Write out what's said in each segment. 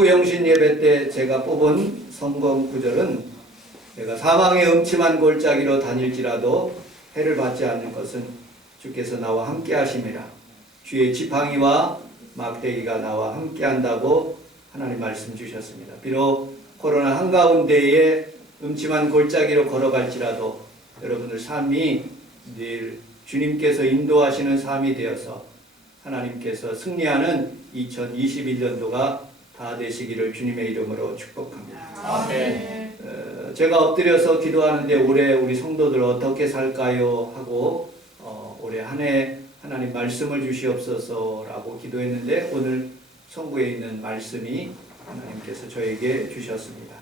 영신 예배 때 제가 뽑은 성경 구절은 내가 사망의 음침한 골짜기로 다닐지라도 해를 받지 않는 것은 주께서 나와 함께 하심이라. 주의 지팡이와 막대기가 나와 함께 한다고 하나님 말씀 주셨습니다. 비록 코로나 한가운데에 음침한 골짜기로 걸어갈지라도 여러분들 삶이 늘 주님께서 인도하시는 삶이 되어서 하나님께서 승리하는 2021년도가 다 되시기를 주님의 이름으로 축복합니다. 아멘. 제가 엎드려서 기도하는데 올해 우리 성도들 어떻게 살까요? 하고 올해 한 해 하나님 말씀을 주시옵소서라고 기도했는데 오늘 성구에 있는 말씀이 하나님께서 저에게 주셨습니다.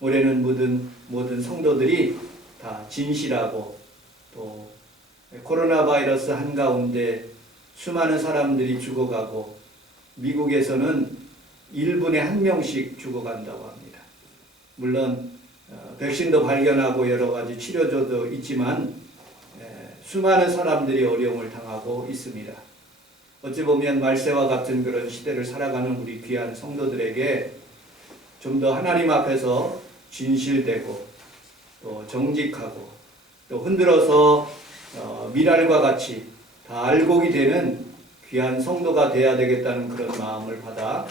올해는 모든 성도들이 다 진실하고 또 코로나 바이러스 한가운데 수많은 사람들이 죽어가고 미국에서는 1분에 1명씩 죽어간다고 합니다. 물론 백신도 발견하고 여러 가지 치료제도 있지만 수많은 사람들이 어려움을 당하고 있습니다. 어찌 보면 말세와 같은 그런 시대를 살아가는 우리 귀한 성도들에게 좀 더 하나님 앞에서 진실되고 또 정직하고 또 흔들어서 미랄과 같이 다 알곡이 되는 귀한 성도가 되어야 되겠다는 그런 마음을 받아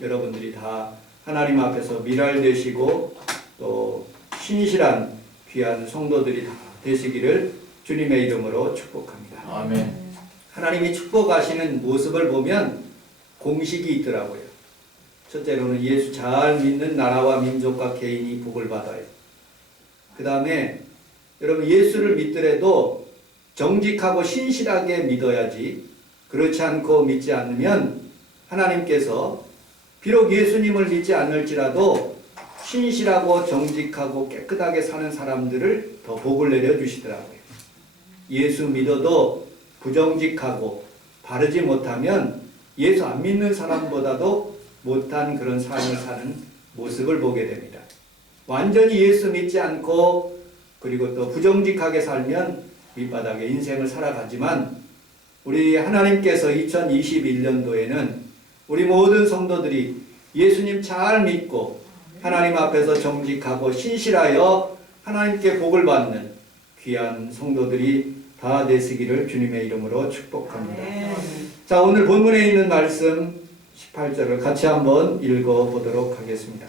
여러분들이 다 하나님 앞에서 미랄 되시고 또 신실한 귀한 성도들이 다 되시기를 주님의 이름으로 축복합니다. 아멘. 하나님이 축복하시는 모습을 보면 공식이 있더라고요. 첫째로는 예수 잘 믿는 나라와 민족과 개인이 복을 받아요. 그 다음에 여러분 예수를 믿더라도 정직하고 신실하게 믿어야지, 그렇지 않고 믿지 않으면 하나님께서 비록 예수님을 믿지 않을지라도 신실하고 정직하고 깨끗하게 사는 사람들을 더 복을 내려주시더라고요. 예수 믿어도 부정직하고 바르지 못하면 예수 안 믿는 사람보다도 못한 그런 삶을 사는 모습을 보게 됩니다. 완전히 예수 믿지 않고 그리고 또 부정직하게 살면 밑바닥에 인생을 살아가지만 우리 하나님께서 2021년도에는 우리 모든 성도들이 예수님 잘 믿고 하나님 앞에서 정직하고 신실하여 하나님께 복을 받는 귀한 성도들이 다 되시기를 주님의 이름으로 축복합니다. 자, 오늘 본문에 있는 말씀 18절을 같이 한번 읽어보도록 하겠습니다.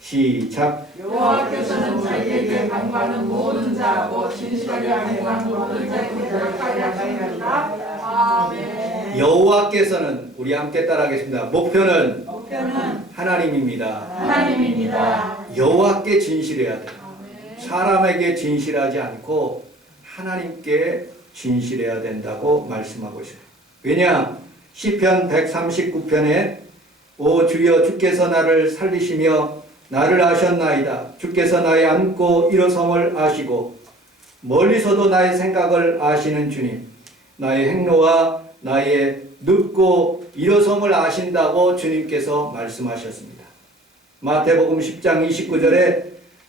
시작. 여호와께서는 자기에게 강구하는 모든 자하고 진실하게 강구하는 모든 자에게 복하게 하시리라. 아멘. 여호와께서는, 우리 함께 따라하겠습니다. 목표는 하나님입니다. 하나님입니다. 여호와께 진실해야 돼요. 사람에게 진실하지 않고 하나님께 진실해야 된다고 말씀하고 있어요. 왜냐? 시편 139편에 오 주여 주께서 나를 살리시며 나를 아셨나이다. 주께서 나의 앉고 일어섬을 아시고 멀리서도 나의 생각을 아시는 주님, 나의 행로와 나의 눕고 일어섬을 아신다고 주님께서 말씀하셨습니다. 마태복음 10장 29절에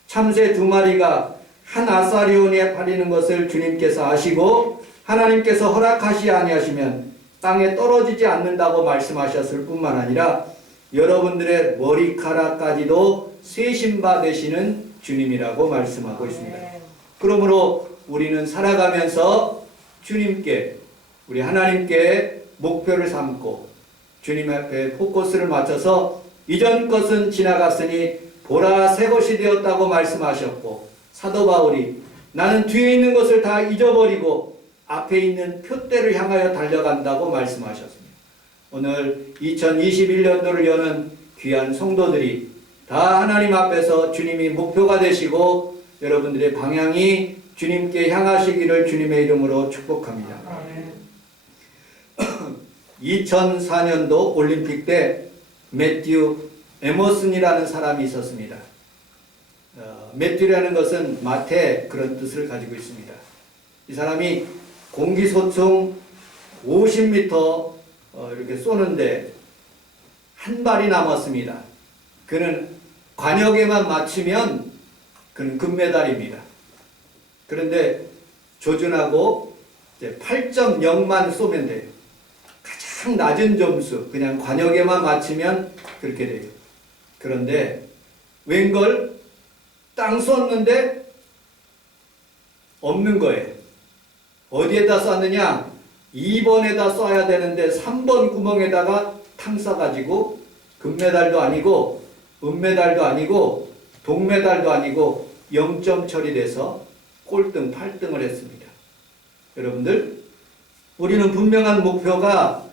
참새 2마리가 한 아사리온에 팔리는 것을 주님께서 아시고 하나님께서 허락하시 아니하시면 땅에 떨어지지 않는다고 말씀하셨을 뿐만 아니라 여러분들의 머리카락까지도 세신바 되시는 주님이라고 말씀하고 있습니다. 그러므로 우리는 살아가면서 주님께, 우리 하나님께 목표를 삼고 주님 앞에 포커스를 맞춰서 이전 것은 지나갔으니 보라 새 것이 되었다고 말씀하셨고, 사도 바울이 나는 뒤에 있는 것을 다 잊어버리고 앞에 있는 표대를 향하여 달려간다고 말씀하셨습니다. 오늘 2021년도를 여는 귀한 성도들이 다 하나님 앞에서 주님이 목표가 되시고 여러분들의 방향이 주님께 향하시기를 주님의 이름으로 축복합니다. 2004년도 올림픽 때 매튜 에머슨이라는 사람이 있었습니다. 매튜라는 것은 마태, 그런 뜻을 가지고 있습니다. 이 사람이 공기소총 50m 이렇게 쏘는데 한 발이 남았습니다. 그는 관역에만 맞추면 그는 금메달입니다. 그런데 조준하고 이제 8.0만 쏘면 돼요. 가장 낮은 점수, 그냥 관역에만 맞추면 그렇게 돼요. 그런데 웬걸 땅 쏟는데 없는 거예요. 어디에다 쐈느냐? 2번에다 쏴야 되는데 3번 구멍에다가 탕 쏴가지고 금메달도 아니고 은메달도 아니고 동메달도 아니고 0점 처리돼서 꼴등 8등을 했습니다. 여러분들, 우리는 분명한 목표가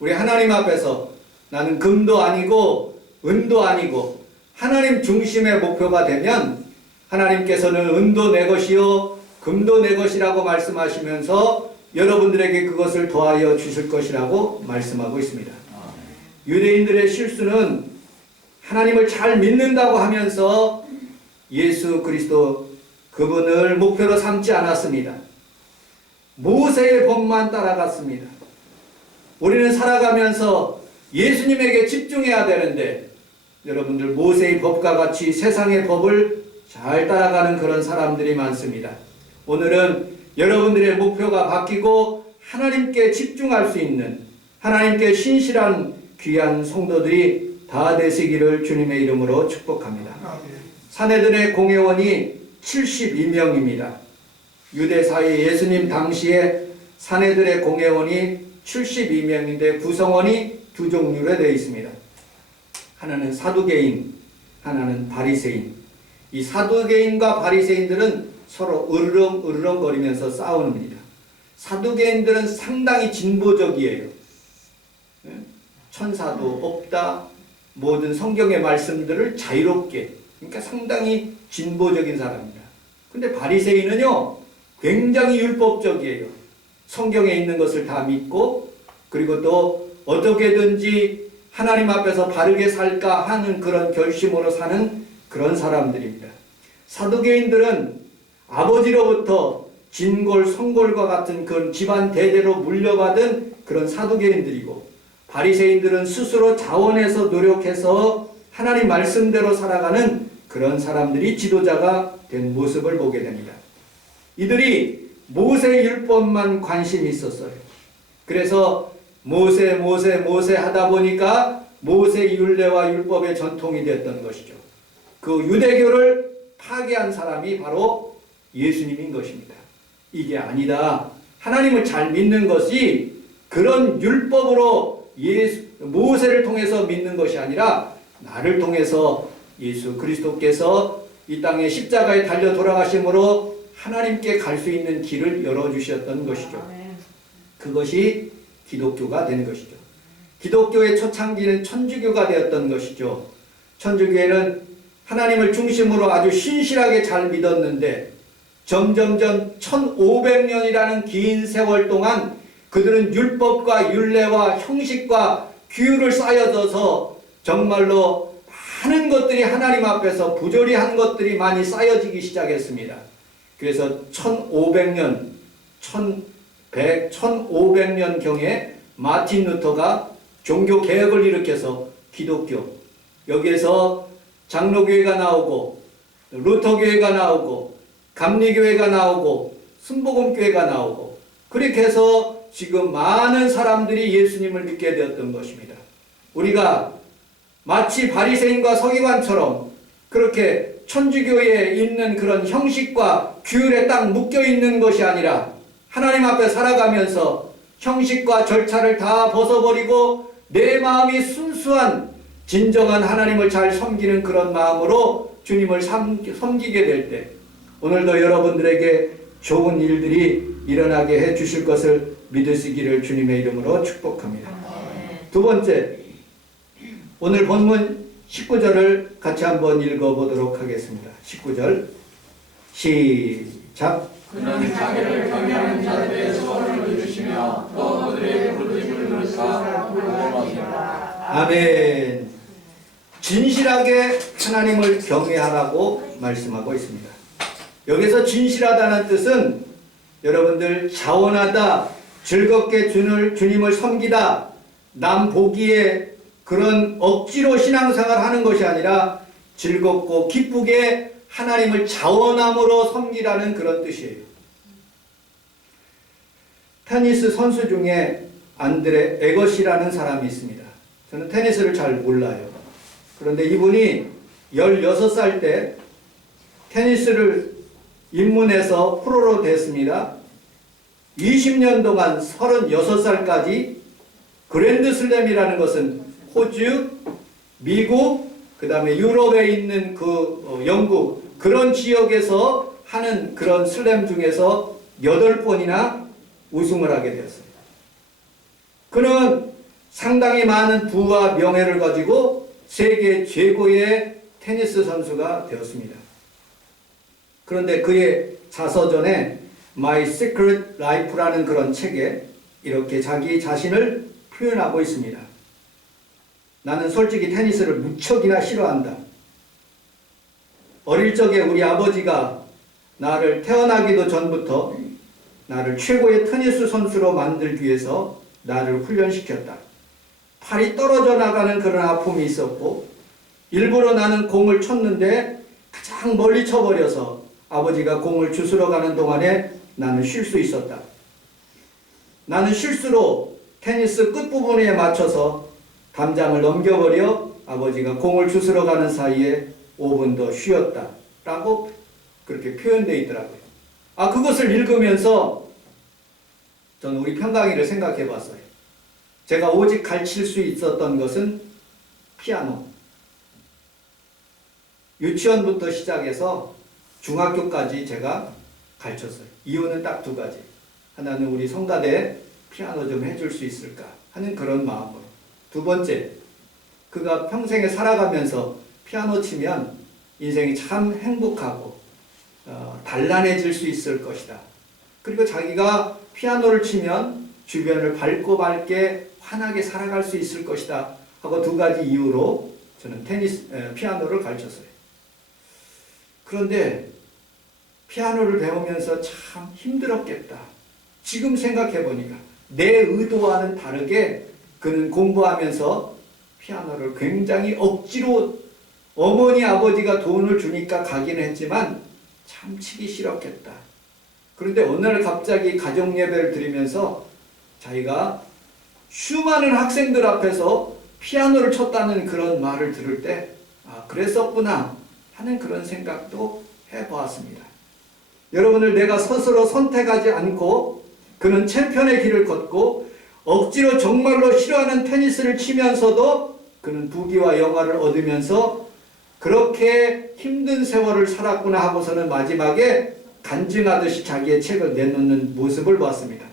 우리 하나님 앞에서 나는 금도 아니고 은도 아니고 하나님 중심의 목표가 되면 하나님께서는 은도 내 것이요 금도 내 것이라고 말씀하시면서 여러분들에게 그것을 더하여 주실 것이라고 말씀하고 있습니다. 유대인들의 실수는 하나님을 잘 믿는다고 하면서 예수 그리스도 그분을 목표로 삼지 않았습니다. 모세의 법만 따라갔습니다. 우리는 살아가면서 예수님에게 집중해야 되는데 여러분들 모세의 법과 같이 세상의 법을 잘 따라가는 그런 사람들이 많습니다. 오늘은 여러분들의 목표가 바뀌고 하나님께 집중할 수 있는 하나님께 신실한 귀한 성도들이 다 되시기를 주님의 이름으로 축복합니다. 사내들의 공회원이 72명입니다. 유대사의 예수님 당시에 사내들의 공회원이 72명인데 구성원이 두 종류로 되어 있습니다. 하나는 사두개인, 하나는 바리새인. 이 사두개인과 바리새인들은 서로 으르렁 거리면서 싸웁니다. 사두개인들은 상당히 진보적이에요. 천사도 없다. 모든 성경의 말씀들을 자유롭게, 그러니까 상당히 진보적인 사람입니다. 근데 바리새인은요 굉장히 율법적이에요. 성경에 있는 것을 다 믿고 그리고 또 어떻게든지 하나님 앞에서 바르게 살까 하는 그런 결심으로 사는 그런 사람들입니다. 사두개인들은 아버지로부터 진골, 성골과 같은 그런 집안 대대로 물려받은 그런 사두개인들이고 바리새인들은 스스로 자원해서 노력해서 하나님 말씀대로 살아가는 그런 사람들이 지도자가 된 모습을 보게 됩니다. 이들이 모세 율법만 관심이 있었어요. 그래서 모세 하다 보니까 모세 율례와 율법의 전통이 됐던 것이죠. 그 유대교를 파괴한 사람이 바로 예수님인 것입니다. 이게 아니다. 하나님을 잘 믿는 것이 그런 율법으로 모세를 통해서 믿는 것이 아니라 나를 통해서 예수 그리스도께서 이 땅에 십자가에 달려 돌아가심으로 하나님께 갈 수 있는 길을 열어주셨던 것이죠. 그것이 기독교가 된 것이죠. 기독교의 초창기는 천주교가 되었던 것이죠. 천주교회는 하나님을 중심으로 아주 신실하게 잘 믿었는데 점점점 1500년이라는 긴 세월 동안 그들은 율법과 율례와 형식과 규율을 쌓여져서 정말로 많은 것들이 하나님 앞에서 부조리한 것들이 많이 쌓여지기 시작했습니다. 그래서 1500년, 1500년경에 마틴 루터가 종교 개혁을 일으켜서 기독교, 여기에서 장로교회가 나오고 루터교회가 나오고 감리교회가 나오고 순복음교회가 나오고 그렇게 해서 지금 많은 사람들이 예수님을 믿게 되었던 것입니다. 우리가 마치 바리새인과 서기관처럼 그렇게 천주교에 있는 그런 형식과 규율에 딱 묶여있는 것이 아니라 하나님 앞에 살아가면서 형식과 절차를 다 벗어버리고 내 마음이 순수한 진정한 하나님을 잘 섬기는 그런 마음으로 주님을 섬기게 될 때 오늘도 여러분들에게 좋은 일들이 일어나게 해 주실 것을 믿으시기를 주님의 이름으로 축복합니다. 두 번째, 오늘 본문 19절을 같이 한번 읽어보도록 하겠습니다. 19절 시작. 그는 자기를 경외하는 자들의 소원을 이루시며 또 그들의 부르짖음을 들으사 아멘. 진실하게 하나님을 경외하라고 말씀하고 있습니다. 여기서 진실하다는 뜻은 여러분들 자원하다, 즐겁게 주님을 섬기다, 남 보기에 그런 억지로 신앙생활 하는 것이 아니라 즐겁고 기쁘게 하나님을 자원함으로 섬기라는 그런 뜻이에요. 테니스 선수 중에 안드레 에것이라는 사람이 있습니다. 저는 테니스를 잘 몰라요. 그런데 이분이 16살 때 테니스를 입문해서 프로로 됐습니다. 20년 동안 36살까지 그랜드슬램이라는 것은 호주, 미국, 그 다음에 유럽에 있는 영국 그런 지역에서 하는 그런 슬램 중에서 8번이나 우승을 하게 되었습니다. 그는 상당히 많은 부와 명예를 가지고 세계 최고의 테니스 선수가 되었습니다. 그런데 그의 자서전에 My Secret Life라는 그런 책에 이렇게 자기 자신을 표현하고 있습니다. 나는 솔직히 테니스를 무척이나 싫어한다. 어릴 적에 우리 아버지가 나를 태어나기도 전부터 나를 최고의 테니스 선수로 만들기 위해서 나를 훈련시켰다. 팔이 떨어져 나가는 그런 아픔이 있었고 일부러 나는 공을 쳤는데 가장 멀리 쳐버려서 아버지가 공을 주스러 가는 동안에 나는 쉴 수 있었다. 나는 실수로 테니스 끝부분에 맞춰서 담장을 넘겨버려 아버지가 공을 주스러 가는 사이에 5분 더 쉬었다. 라고 그렇게 표현되어 있더라고요. 그것을 읽으면서 저는 우리 평강이를 생각해 봤어요. 제가 오직 가르칠 수 있었던 것은 피아노. 유치원부터 시작해서 중학교까지 제가 가르쳤어요. 이유는 딱 2가지. 하나는 우리 성가대에 피아노 좀 해줄 수 있을까 하는 그런 마음으로. 2번째, 그가 평생에 살아가면서 피아노 치면 인생이 참 행복하고 단란해질 수 있을 것이다. 그리고 자기가 피아노를 치면 주변을 밝고 밝게 환하게 살아갈 수 있을 것이다 하고 2가지 이유로 저는 피아노를 가르쳤어요. 그런데 피아노를 배우면서 참 힘들었겠다. 지금 생각해 보니까 내 의도와는 다르게 그는 공부하면서 피아노를 굉장히 억지로 어머니 아버지가 돈을 주니까 가긴 했지만 참 치기 싫었겠다. 그런데 어느 날 갑자기 가정 예배를 드리면서 자기가 수많은 학생들 앞에서 피아노를 쳤다는 그런 말을 들을 때 그랬었구나 하는 그런 생각도 해보았습니다. 여러분들, 내가 스스로 선택하지 않고 그는 챔피언의 길을 걷고 억지로 정말로 싫어하는 테니스를 치면서도 그는 부귀와 영화를 얻으면서 그렇게 힘든 세월을 살았구나 하고서는 마지막에 간증하듯이 자기의 책을 내놓는 모습을 봤습니다.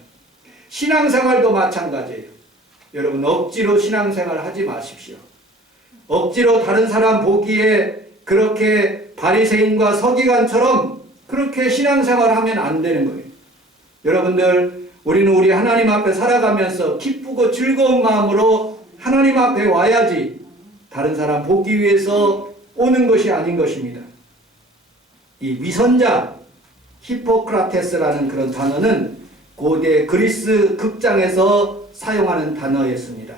신앙생활도 마찬가지예요. 여러분, 억지로 신앙생활 하지 마십시오. 억지로 다른 사람 보기에 그렇게 바리새인과 서기관처럼 그렇게 신앙생활 하면 안 되는 거예요. 여러분들, 우리는 우리 하나님 앞에 살아가면서 기쁘고 즐거운 마음으로 하나님 앞에 와야지 다른 사람 보기 위해서 오는 것이 아닌 것입니다. 이 위선자 히포크라테스라는 그런 단어는 고대 그리스 극장에서 사용하는 단어였습니다.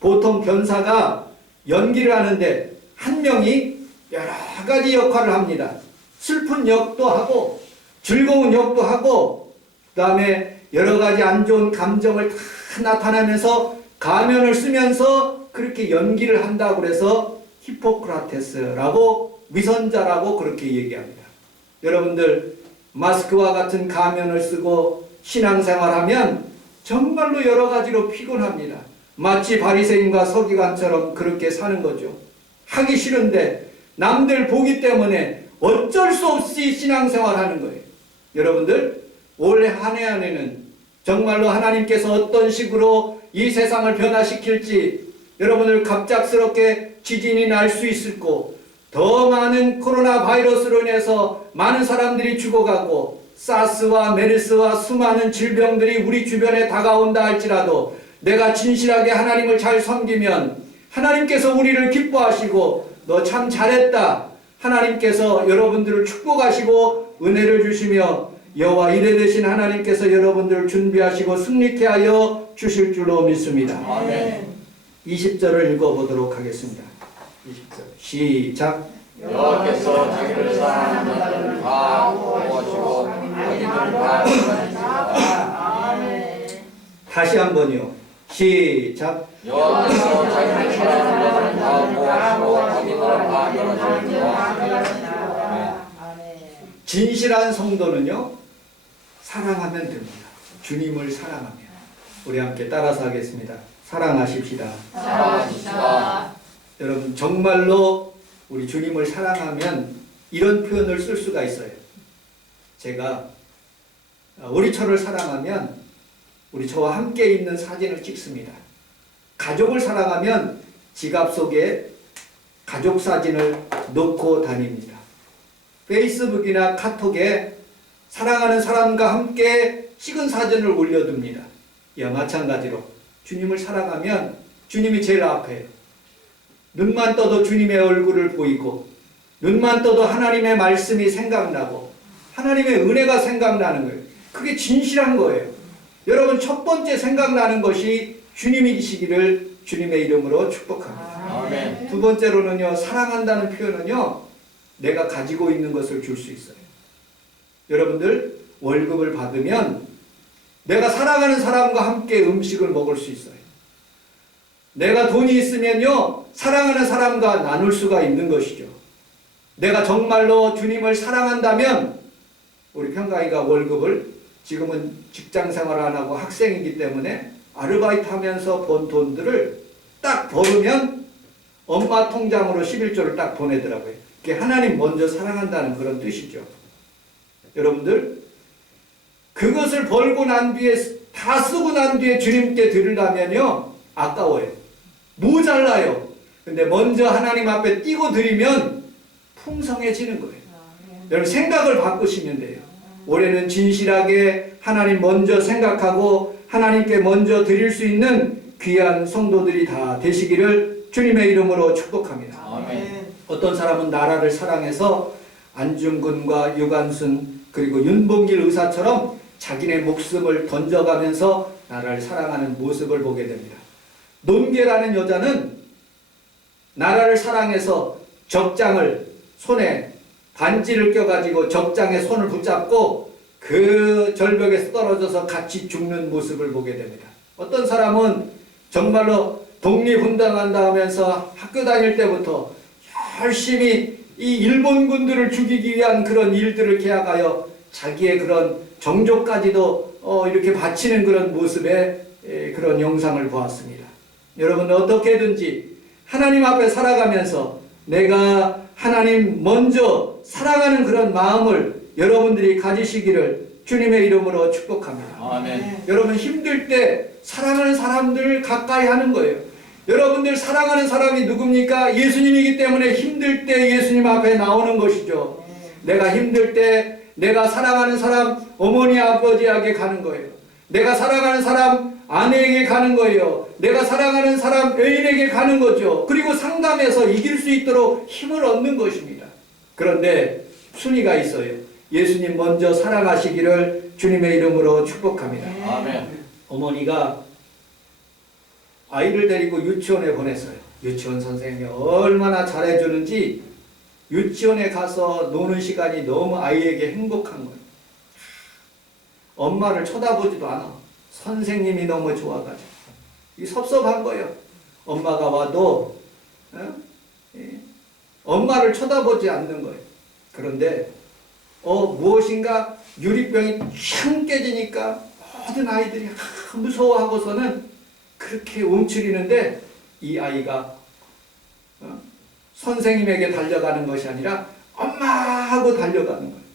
보통 변사가 연기를 하는데 한 명이 여러 가지 역할을 합니다. 슬픈 역도 하고 즐거운 역도 하고 그 다음에 여러 가지 안 좋은 감정을 다 나타내면서 가면을 쓰면서 그렇게 연기를 한다고 해서 히포크라테스라고 위선자라고 그렇게 얘기합니다. 여러분들, 마스크와 같은 가면을 쓰고 신앙생활하면 정말로 여러 가지로 피곤합니다. 마치 바리새인과 서기관처럼 그렇게 사는 거죠. 하기 싫은데 남들 보기 때문에 어쩔 수 없이 신앙생활하는 거예요. 여러분들, 올해 한 해 안에는 정말로 하나님께서 어떤 식으로 이 세상을 변화시킬지 여러분들 갑작스럽게 지진이 날 수 있을 거고 더 많은 코로나 바이러스로 인해서 많은 사람들이 죽어가고 사스와 메르스와 수많은 질병들이 우리 주변에 다가온다 할지라도 내가 진실하게 하나님을 잘 섬기면 하나님께서 우리를 기뻐하시고 너 참 잘했다. 하나님께서 여러분들을 축복하시고 은혜를 주시며 여호와 이레 되신 하나님께서 여러분들을 준비하시고 승리케 하여 주실 줄로 믿습니다. 아멘. 20절을 읽어보도록 하겠습니다. 20절 시작. 여호와께서 자기를 사랑하는 자들을 다 보호하시고 자기들을 다 다시 한번요. 시작. 여호와께서 자기를 사랑하는 자들을 다 하고 거기는 다 열어주시고. 진실한 성도는요, 사랑하면 됩니다. 주님을 사랑하면. 우리 함께 따라서 하겠습니다. 사랑하십시다. 사랑하십시다. 여러분, 정말로 우리 주님을 사랑하면 이런 표현을 쓸 수가 있어요. 제가 우리 처를 사랑하면 우리 저와 함께 있는 사진을 찍습니다. 가족을 사랑하면 지갑 속에 가족 사진을 넣고 다닙니다. 페이스북이나 카톡에 사랑하는 사람과 함께 찍은 사진을 올려둡니다. 이와 마찬가지로 주님을 사랑하면 주님이 제일 앞에, 눈만 떠도 주님의 얼굴을 보이고, 눈만 떠도 하나님의 말씀이 생각나고 하나님의 은혜가 생각나는 거예요. 그게 진실한 거예요. 여러분, 첫 번째 생각나는 것이 주님이시기를 주님의 이름으로 축복합니다. 아멘. 두 번째로는요, 사랑한다는 표현은요, 내가 가지고 있는 것을 줄 수 있어요. 여러분들, 월급을 받으면 내가 사랑하는 사람과 함께 음식을 먹을 수 있어요. 내가 돈이 있으면요, 사랑하는 사람과 나눌 수가 있는 것이죠. 내가 정말로 주님을 사랑한다면, 우리 평강이가 월급을, 지금은 직장 생활 안 하고 학생이기 때문에 아르바이트 하면서 번 돈들을 딱 벌으면 엄마 통장으로 11조를 딱 보내더라고요. 그게 하나님 먼저 사랑한다는 그런 뜻이죠. 여러분들, 그것을 벌고 난 뒤에, 다 쓰고 난 뒤에 주님께 드리려면요, 아까워요. 모자라요. 근데 먼저 하나님 앞에 띄고 드리면 풍성해지는 거예요. 여러분, 생각을 바꾸시면 돼요. 올해는 진실하게 하나님 먼저 생각하고 하나님께 먼저 드릴 수 있는 귀한 성도들이 다 되시기를 주님의 이름으로 축복합니다. 아멘. 어떤 사람은 나라를 사랑해서 안중근과 유관순 그리고 윤봉길 의사처럼 자기네 목숨을 던져가면서 나라를 사랑하는 모습을 보게 됩니다. 논계라는 여자는 나라를 사랑해서 적장을 손에 반지를 껴가지고 적장에 손을 붙잡고 그 절벽에서 떨어져서 같이 죽는 모습을 보게 됩니다. 어떤 사람은 정말로 독립운동한다 하면서 학교 다닐 때부터 열심히 이 일본군들을 죽이기 위한 그런 일들을 계약하여 자기의 그런 정조까지도 이렇게 바치는 그런 모습의 그런 영상을 보았습니다. 여러분, 어떻게든지 하나님 앞에 살아가면서 내가 하나님 먼저 사랑하는 그런 마음을 여러분들이 가지시기를 주님의 이름으로 축복합니다. 아멘. 여러분, 힘들 때 사랑하는 사람들 가까이 하는 거예요. 여러분들 사랑하는 사람이 누굽니까? 예수님이기 때문에 힘들 때 예수님 앞에 나오는 것이죠. 내가 힘들 때 내가 사랑하는 사람 어머니 아버지에게 가는 거예요. 내가 사랑하는 사람 아내에게 가는 거예요. 내가 사랑하는 사람 애인에게 가는 거죠. 그리고 상담해서 이길 수 있도록 힘을 얻는 것입니다. 그런데 순위가 있어요. 예수님 먼저 사랑하시기를 주님의 이름으로 축복합니다. 아멘. 어머니가 아이를 데리고 유치원에 보냈어요. 유치원 선생님이 얼마나 잘해주는지 유치원에 가서 노는 시간이 너무 아이에게 행복한 거예요. 엄마를 쳐다보지도 않아. 선생님이 너무 좋아가지고. 이 섭섭한 거예요. 엄마가 와도 엄마를 쳐다보지 않는 거예요. 그런데 무엇인가 유리병이 촥 깨지니까 모든 아이들이 무서워하고서는 그렇게 움츠리는데 이 아이가 선생님에게 달려가는 것이 아니라 엄마 하고 달려가는 거예요.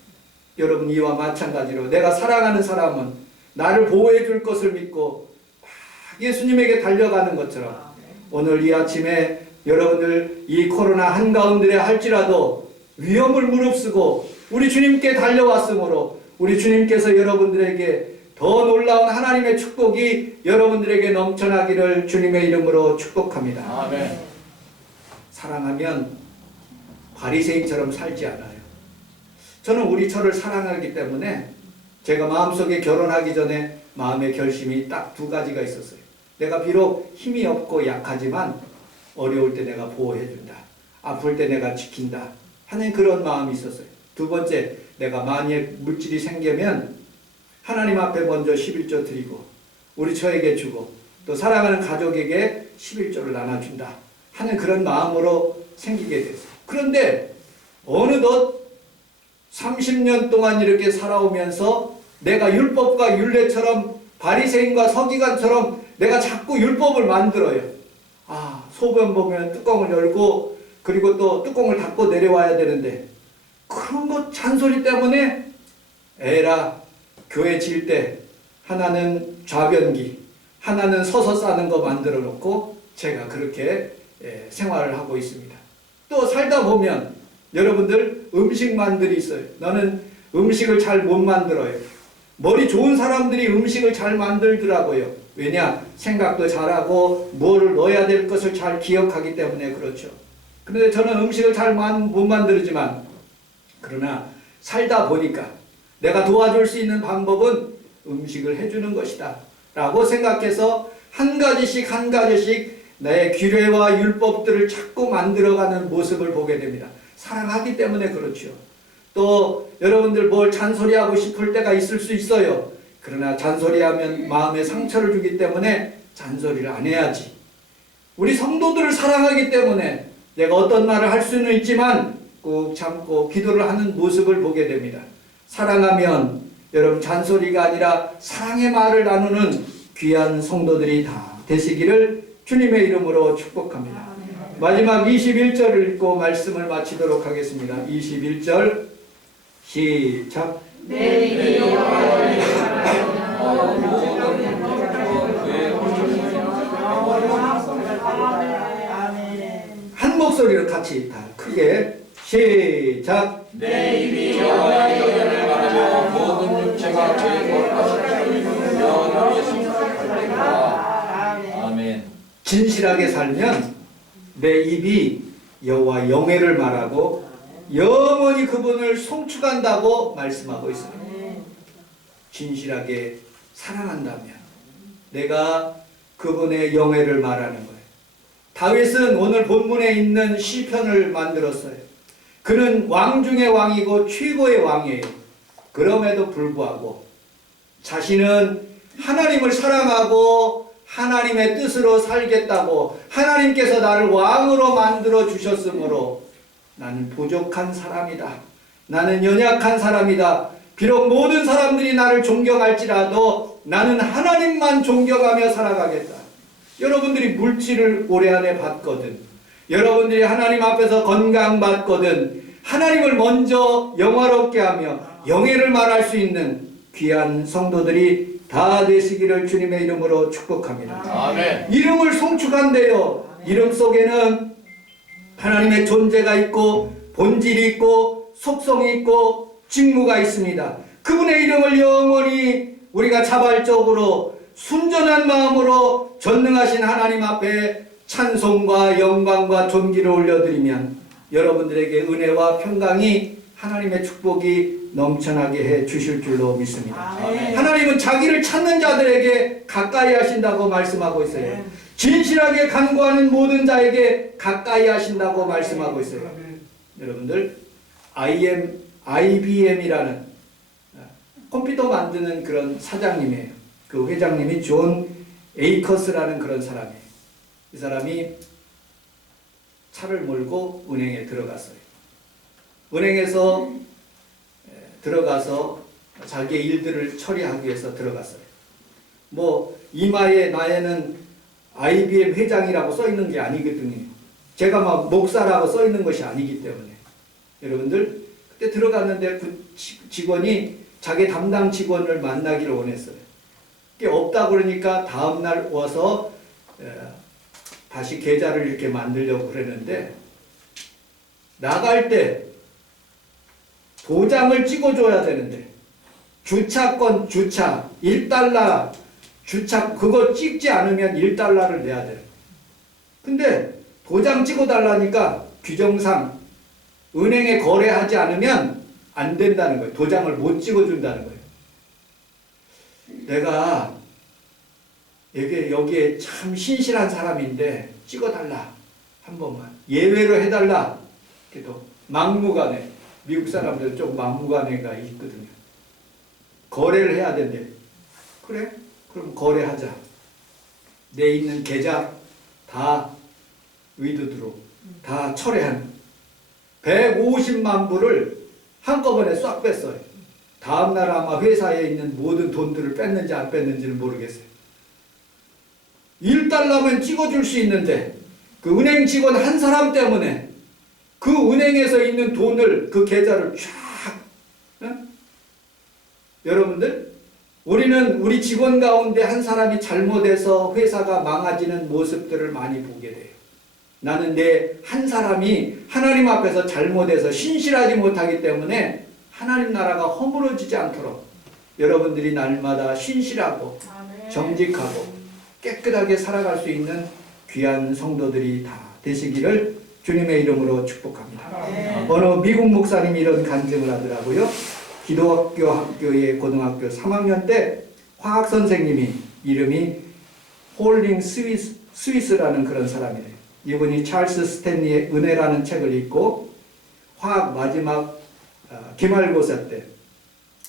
여러분, 이와 마찬가지로 내가 사랑하는 사람은 나를 보호해 줄 것을 믿고 예수님에게 달려가는 것처럼 오늘 이 아침에 여러분들 이 코로나 한가운데 할지라도 위험을 무릅쓰고 우리 주님께 달려왔으므로 우리 주님께서 여러분들에게 더 놀라운 하나님의 축복이 여러분들에게 넘쳐나기를 주님의 이름으로 축복합니다. 아멘. 사랑하면 바리새인처럼 살지 않아요. 저는 우리 처를 사랑하기 때문에 제가 마음속에 결혼하기 전에 마음의 결심이 딱 두 가지가 있었어요. 내가 비록 힘이 없고 약하지만 어려울 때 내가 보호해준다. 아플 때 내가 지킨다 하는 그런 마음이 있었어요. 두 번째, 내가 만약 물질이 생기면 하나님 앞에 먼저 11조 드리고 우리 처에게 주고 또 사랑하는 가족에게 11조를 나눠준다. 하는 그런 마음으로 생기게 됐어요. 그런데 어느덧 30년 동안 이렇게 살아오면서 내가 율법과 율례처럼 바리새인과 서기관처럼 내가 자꾸 율법을 만들어요. 소변 보면 뚜껑을 열고 그리고 또 뚜껑을 닫고 내려와야 되는데 그런 거 잔소리 때문에 에라 교회 질 때 하나는 좌변기 하나는 서서 싸는 거 만들어 놓고 제가 그렇게 생활을 하고 있습니다. 또 살다 보면 여러분들 음식만들이 있어요. 너는 음식을 잘 못 만들어요. 머리 좋은 사람들이 음식을 잘 만들더라고요. 왜냐? 생각도 잘하고 뭐를 넣어야 될 것을 잘 기억하기 때문에 그렇죠. 그런데 저는 음식을 잘 못 만들지만 그러나 살다 보니까 내가 도와줄 수 있는 방법은 음식을 해주는 것이다 라고 생각해서 한 가지씩 한 가지씩 내 규례와 율법들을 자꾸 만들어가는 모습을 보게 됩니다. 사랑하기 때문에 그렇죠. 또 여러분들 뭘 잔소리하고 싶을 때가 있을 수 있어요. 그러나 잔소리하면 마음에 상처를 주기 때문에 잔소리를 안 해야지. 우리 성도들을 사랑하기 때문에 내가 어떤 말을 할 수는 있지만 꼭 참고 기도를 하는 모습을 보게 됩니다. 사랑하면 여러분 잔소리가 아니라 사랑의 말을 나누는 귀한 성도들이 다 되시기를 주님의 이름으로 축복합니다. 마지막 21절을 읽고 말씀을 마치도록 하겠습니다. 21절 시작. 내 입이 여호와의 한 목소리로 같이 다 크게 시작. 내 입이 여호와의 의를 말하며 모든 육체가 그의 거룩하신 영원히 승천하리라. 아멘. 진실하게 살면 내 입이 여호와 영예를 말하고 영원히 그분을 송축한다고 말씀하고 있습니다. 진실하게 사랑한다면 내가 그분의 영예를 말하는 거예요. 다윗은 오늘 본문에 있는 시편을 만들었어요. 그는 왕 중의 왕이고 최고의 왕이에요. 그럼에도 불구하고 자신은 하나님을 사랑하고 하나님의 뜻으로 살겠다고 하나님께서 나를 왕으로 만들어 주셨으므로 나는 부족한 사람이다. 나는 연약한 사람이다. 비록 모든 사람들이 나를 존경할지라도 나는 하나님만 존경하며 살아가겠다. 여러분들이 물질을 올해 안에 받거든, 여러분들이 하나님 앞에서 건강받거든, 하나님을 먼저 영화롭게 하며 영예를 말할 수 있는 귀한 성도들이 다 되시기를 주님의 이름으로 축복합니다. 아멘. 이름을 송축한대요. 이름 속에는 하나님의 존재가 있고 본질이 있고 속성이 있고 직무가 있습니다. 그분의 이름을 영원히 우리가 자발적으로 순전한 마음으로 전능하신 하나님 앞에 찬송과 영광과 존귀를 올려드리면 여러분들에게 은혜와 평강이 하나님의 축복이 넘쳐나게 해 주실 줄로 믿습니다. 아멘. 하나님은 자기를 찾는 자들에게 가까이 하신다고 말씀하고 있어요. 진실하게 간구하는 모든 자에게 가까이 하신다고 말씀하고 있어요. 여러분들 IBM이라는 컴퓨터 만드는 그런 사장님이에요. 그 회장님이 존 에이커스라는 그런 사람이에요. 이 사람이 차를 몰고 은행에 들어갔어요. 은행에서 들어가서 자기의 일들을 처리하기 위해서 들어갔어요. 뭐 이마에 나에는 IBM 회장이라고 써 있는 게 아니거든요. 제가 막 목사라고 써 있는 것이 아니기 때문에. 여러분들 그때 들어갔는데 그 직원이 자기 담당 직원을 만나기를 원했어요. 그게 없다 그러니까 다음날 와서 다시 계좌를 이렇게 만들려고 그랬는데 나갈 때 도장을 찍어줘야 되는데 주차권 주차 1달러 주차 그거 찍지 않으면 1달러를 내야 돼요. 근데 도장 찍어달라니까 규정상 은행에 거래하지 않으면 안 된다는 거예요. 도장을 못 찍어준다는 거예요. 내가 여기에 참 신실한 사람인데 찍어달라. 한 번만. 예외로 해달라. 그래도 막무가내. 미국 사람들은 좀 막무가내가 있거든요. 거래를 해야 된대. 그래? 그럼 거래하자. 내 있는 계좌 다 위드드로 다 철회한 150만 불을 한꺼번에 싹 뺐어요. 다음날 아마 회사에 있는 모든 돈들을 뺐는지 안 뺐는지는 모르겠어요. 1달러면 찍어줄 수 있는데 그 은행 직원 한 사람 때문에 그 은행에서 있는 돈을 그 계좌를 쫙 여러분들 우리는 우리 직원 가운데 한 사람이 잘못해서 회사가 망가지는 모습들을 많이 보게 돼요. 나는 내 한 사람이 하나님 앞에서 잘못해서 신실하지 못하기 때문에 하나님 나라가 허물어지지 않도록 여러분들이 날마다 신실하고 정직하고 깨끗하게 살아갈 수 있는 귀한 성도들이 다 되시기를 주님의 이름으로 축복합니다. 어느 미국 목사님이 이런 간증을 하더라고요. 기독교 학교의 고등학교 3학년 때 화학 선생님이 이름이 홀링 스위스라는 그런 사람이래요. 이분이 찰스 스탠리의 은혜라는 책을 읽고 화학 마지막 기말고사 때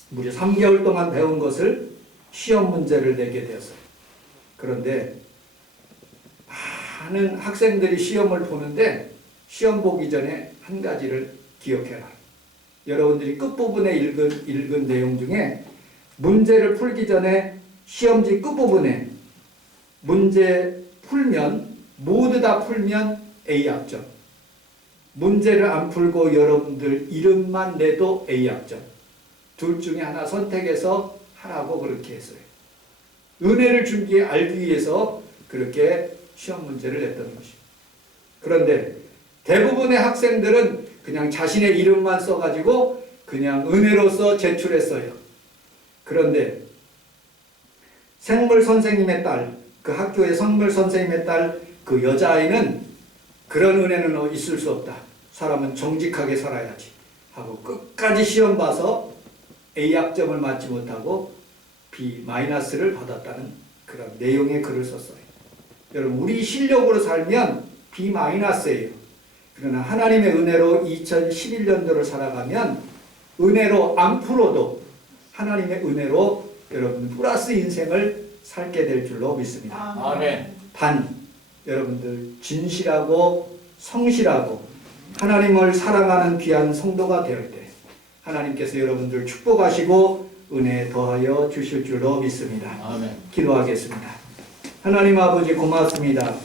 무려 3개월 동안 배운 것을 시험 문제를 내게 되었어요. 그런데 많은 학생들이 시험을 보는데 시험 보기 전에 한 가지를 기억해라. 여러분들이 끝부분에 읽은 내용 중에 문제를 풀기 전에 시험지 끝부분에 문제 풀면 모두 다 풀면 A학점, 문제를 안 풀고 여러분들 이름만 내도 A학점, 둘 중에 하나 선택해서 하라고 그렇게 했어요. 은혜를 알기 위해서 그렇게 시험 문제를 냈던 것입니다. 그런데 대부분의 학생들은 그냥 자신의 이름만 써가지고 그냥 은혜로서 제출했어요. 그런데 생물 선생님의 딸, 그 학교의 생물 선생님의 딸, 그 여자아이는 그런 은혜는 있을 수 없다. 사람은 정직하게 살아야지 하고 끝까지 시험 봐서 A학점을 맞지 못하고 B-를 받았다는 그런 내용의 글을 썼어요. 여러분, 우리 실력으로 살면 B-예요. 그러나 하나님의 은혜로 2011년도를 살아가면 은혜로 안 풀어도 하나님의 은혜로 여러분 플러스 인생을 살게 될 줄로 믿습니다. 아멘. 단 여러분들 진실하고 성실하고 하나님을 사랑하는 귀한 성도가 될 때 하나님께서 여러분들 축복하시고 은혜 더하여 주실 줄로 믿습니다. 아멘. 기도하겠습니다. 하나님 아버지 고맙습니다.